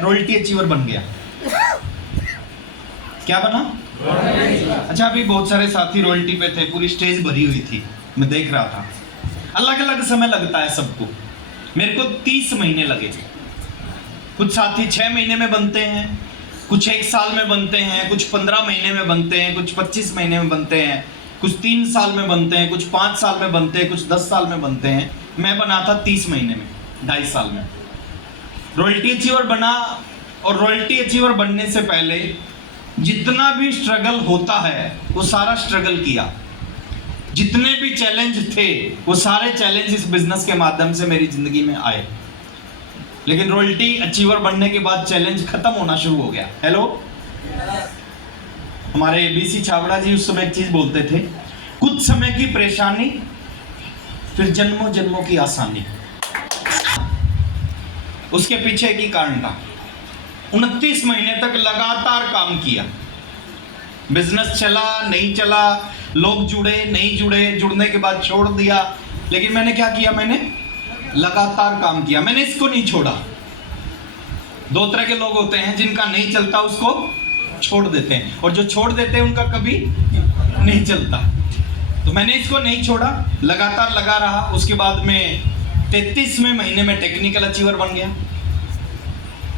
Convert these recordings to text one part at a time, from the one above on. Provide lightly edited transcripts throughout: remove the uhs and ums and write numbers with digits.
Royalty achiever बन गया। क्या बना? अच्छा, अभी बहुत सारे साथी रॉयल्टी पे थे, पूरी स्टेज भरी हुई थी, मैं देख रहा था। अलग अलग समय लगता है सबको। मेरे को 30 महीने लगे। कुछ साथी 6 महीने में बनते हैं, कुछ 1 साल में बनते हैं, कुछ 15 महीने में बनते हैं, कुछ 25 महीने में बनते हैं, कुछ 3 साल में बनते हैं, कुछ 5 साल में बनते हैं, कुछ 10 साल में बनते हैं। मैं बना था 30 महीने में, 2.5 साल में रॉयल्टी अचीवर बना। और रॉयल्टी अचीवर बनने से पहले जितना भी स्ट्रगल होता है वो सारा स्ट्रगल किया। जितने भी चैलेंज थे वो सारे चैलेंज इस बिजनेस के माध्यम से मेरी जिंदगी में आए। लेकिन रॉयल्टी अचीवर बनने के बाद चैलेंज खत्म होना शुरू हो गया। हेलो, हमारे बीसी छाबड़ा जी उस समय एक चीज बोलते थे, कुछ समय की परेशानी फिर जन्मों जन्मों की आसानी। उसके पीछे एक ही कारण था, 29 महीने तक लगातार काम किया। बिजनेस चला नहीं चला, लोग जुड़े नहीं जुड़े, जुड़ने के बाद छोड़ दिया। लेकिन मैंने क्या किया? मैंने लगातार काम किया, मैंने इसको नहीं छोड़ा। 2 तरह के लोग होते हैं, जिनका नहीं चलता उसको छोड़ देते हैं, और जो छोड़ देते हैं उनका कभी नहीं चलता। तो मैंने इसको नहीं छोड़ा, लगातार लगा रहा। उसके बाद में 33वें महीने में टेक्निकल अचीवर बन गया।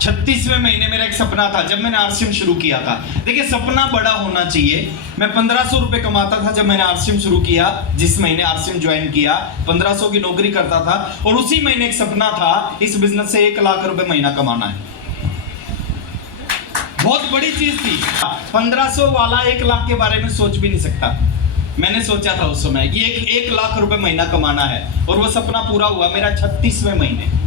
36वें महीने मेरा एक सपना था जब मैंने आरसीएम शुरू किया था। देखिए, सपना बड़ा होना चाहिए। मैं 1500 रुपए कमाता था जब मैंने आरसीएम शुरू किया। जिस महीने आरसीएम ज्वाइन किया 1500 की नौकरी करता था, और उसी महीने एक सपना था इस बिजनेस से 1 लाख रुपए महीना कमाना है। बहुत बड़ी चीज थी। 1500 वाला 1 लाख के बारे में सोच भी नहीं सकता। मैंने सोचा था उस समय कि 1 लाख रुपए महीना कमाना है, और वो सपना पूरा हुआ मेरा 36वें महीने।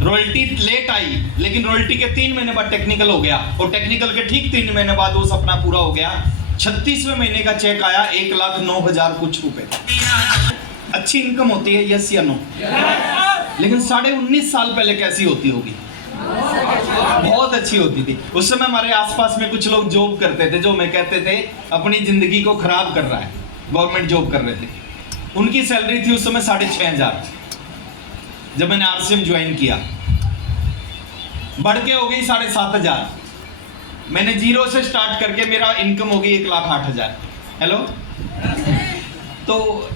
रॉयल्टी लेट आई, लेकिन रॉयल्टी के 3 महीने बाद टेक्निकल हो गया, और टेक्निकल के ठीक 3 महीने बाद वो सपना पूरा हो गया। 36वें महीने का चेक आया 1,09,000 कुछ रुपए। अच्छी इनकम होती है, यस या नो? लेकिन 19.5 साल पहले कैसी होती होगी? बहुत अच्छी होती थी। उस समय हमारे आसपास में कुछ लोग जॉब करते थे, जो मैं कहते थे अपनी जिंदगी को खराब कर रहा है, गवर्नमेंट जॉब कर रहे थे। उनकी सैलरी थी उस समय 6,500। जब मैंने आरसीएम ज्वाइन किया बढ़ के हो गई 7,500। मैंने जीरो से स्टार्ट करके मेरा इनकम हो गई 1,08,000। हेलो, तो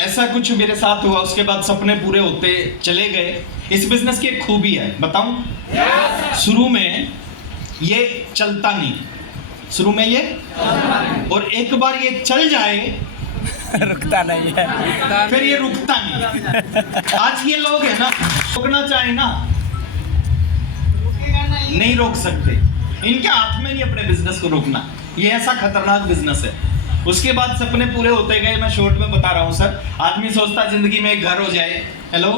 ऐसा कुछ मेरे साथ हुआ। उसके बाद सपने पूरे होते चले गए। इस बिजनेस की एक खूबी है, बताऊं? शुरू में ये चलता नहीं, शुरू में ये, और एक बार ये चल जाए रुकता नहीं है, फिर ये रुकता नहीं। आज ये लोग है ना, रोकना चाहे ना नहीं रोक सकते। इनके हाथ में नहीं अपने बिजनेस को रोकना। ये ऐसा खतरनाक बिजनेस है। उसके बाद सपने पूरे होते गए। मैं शॉर्ट में बता रहा हूँ सर। आदमी सोचता जिंदगी में एक घर हो जाए। हेलो,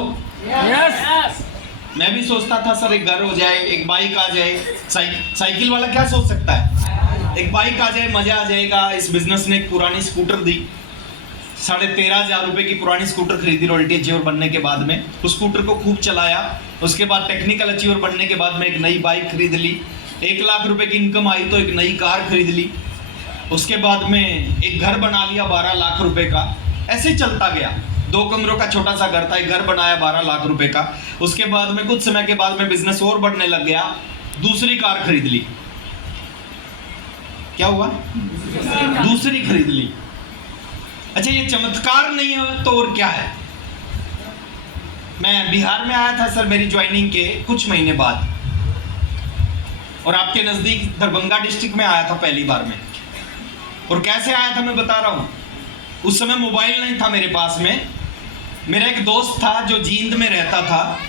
यस, मैं भी सोचता था सर एक घर हो जाए, एक बाइक आ जाए। साइकिल वाला क्या सोच सकता है? एक बाइक आ जाए, मजा आ जाएगा। इस बिजनेस ने एक पुरानी स्कूटर दी, 13,500 रुपए की पुरानी स्कूटर खरीदी रॉयल्टी अचीवर बनने के बाद में। उस स्कूटर को खूब चलाया। उसके बाद टेक्निकल अचीवर बनने के बाद में एक नई बाइक खरीद ली। 1 लाख रुपए की इनकम आई तो एक नई कार खरीद ली। उसके बाद में एक घर बना लिया 12 लाख रुपए का। ऐसे चलता गया। 2 कमरों का छोटा सा घर था, एक घर बनाया 12 लाख रुपए का। उसके बाद में कुछ समय के बाद में बिजनेस और बढ़ने लग गया, दूसरी कार खरीद ली। क्या हुआ? दूसरी खरीद ली। अच्छा, ये चमत्कार नहीं है तो और क्या है? मैं बिहार में आया था सर मेरी ज्वाइनिंग के कुछ महीने बाद, और आपके नजदीक दरभंगा डिस्ट्रिक्ट में आया था पहली बार में। और कैसे आया था मैं बता रहा हूं। उस समय मोबाइल नहीं था मेरे पास में। मेरा एक दोस्त था जो जींद में रहता था,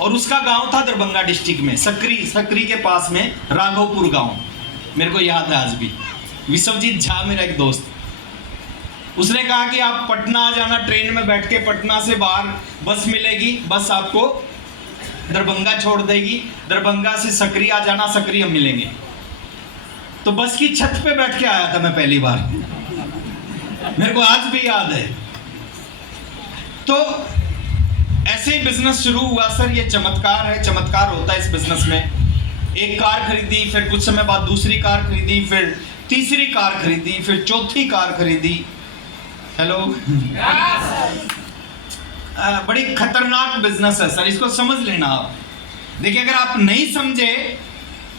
और उसका गांव था दरभंगा डिस्ट्रिक्ट में, सकरी के पास में राघवपुर गांव। मेरे को याद है आज भी। विश्वजीत झा मेरा एक दोस्त, उसने कहा कि आप पटना आ जाना, ट्रेन में बैठ के पटना से बाहर बस मिलेगी, बस आपको दरभंगा छोड़ देगी, दरभंगा से सकरी आ जाना, सकरी हम मिलेंगे। तो बस की छत पे बैठ के आया था मैं पहली बार। मेरे को आज भी याद है। तो ऐसे ही बिजनेस शुरू हुआ सर। ये चमत्कार है, चमत्कार होता है इस बिजनेस में। एक कार खरीदी, फिर कुछ समय बाद दूसरी कार खरीदी, फिर तीसरी कार खरीदी, फिर चौथी कार खरीदी। हेलो, बड़ी खतरनाक बिजनेस है सर, इसको समझ लेना आप। देखिए, अगर आप नहीं समझे,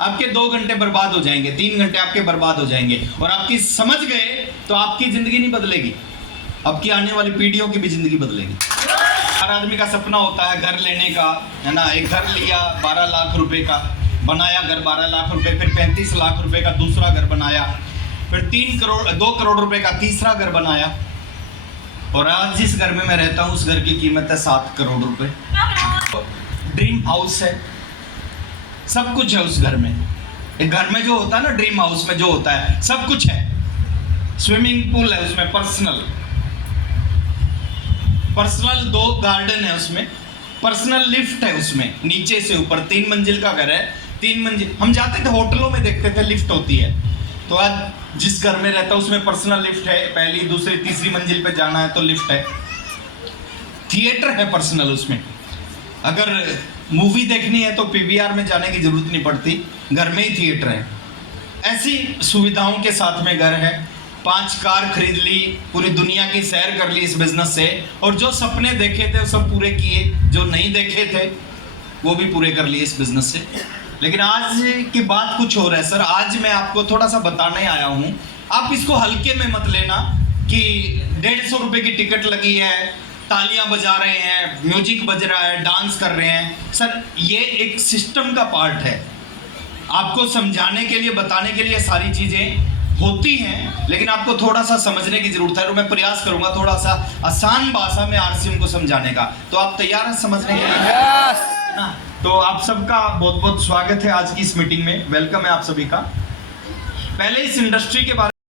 आपके 2 घंटे बर्बाद हो जाएंगे, 3 घंटे आपके बर्बाद हो जाएंगे। और आपकी समझ गए तो आपकी जिंदगी नहीं बदलेगी, आपकी आने वाली पीढ़ियों की भी जिंदगी बदलेगी। हर आदमी का सपना होता है घर लेने का, है ना। एक घर लिया 12 लाख रुपए का, बनाया घर 12 लाख रुपए, फिर 35 लाख रुपए का दूसरा घर बनाया, फिर 2 करोड़ रुपए का तीसरा घर बनाया। और आज जिस घर में मैं रहता हूँ उस घर की कीमत है 7 करोड़ रुपए। ड्रीम हाउस है, सब कुछ है उस घर में। एक घर में जो होता है ना, ड्रीम हाउस में जो होता है सब कुछ है। स्विमिंग पूल है उसमें, पर्सनल 2 गार्डन है उसमें, पर्सनल लिफ्ट है उसमें, नीचे से ऊपर 3 मंजिल का घर है। 3 मंजिल, हम जाते थे होटलों में देखते थे लिफ्ट होती है, तो आज जिस घर में रहता उसमें पर्सनल लिफ्ट है। पहली, दूसरी, तीसरी मंजिल पे जाना है तो लिफ्ट है। थिएटर है पर्सनल उसमें, अगर मूवी देखनी है तो पीवीआर में जाने की जरूरत नहीं पड़ती, घर में ही थिएटर है। ऐसी सुविधाओं के साथ में घर है। 5 कार खरीद ली, पूरी दुनिया की सैर कर ली इस बिजनेस से। और जो सपने देखे थे वो सब पूरे किए, जो नहीं देखे थे वो भी पूरे कर लिए इस बिजनेस से। लेकिन आज की बात कुछ और है सर। आज मैं आपको थोड़ा सा बताने आया हूँ, आप इसको हल्के में मत लेना कि 150 रुपए की टिकट लगी है, तालियां बजा रहे हैं, म्यूजिक बज रहा है, डांस कर रहे हैं। सर ये एक सिस्टम का पार्ट है, आपको समझाने के लिए, बताने के लिए सारी चीजें होती हैं, लेकिन आपको थोड़ा सा समझने की जरूरत है। और मैं प्रयास करूंगा थोड़ा सा आसान भाषा में आरसीएम को समझाने का। तो आप तैयार हैं समझने के लिए? ना? तो आप सबका बहुत बहुत स्वागत है आज की इस मीटिंग में। वेलकम है आप सभी का। पहले इस इंडस्ट्री के बारे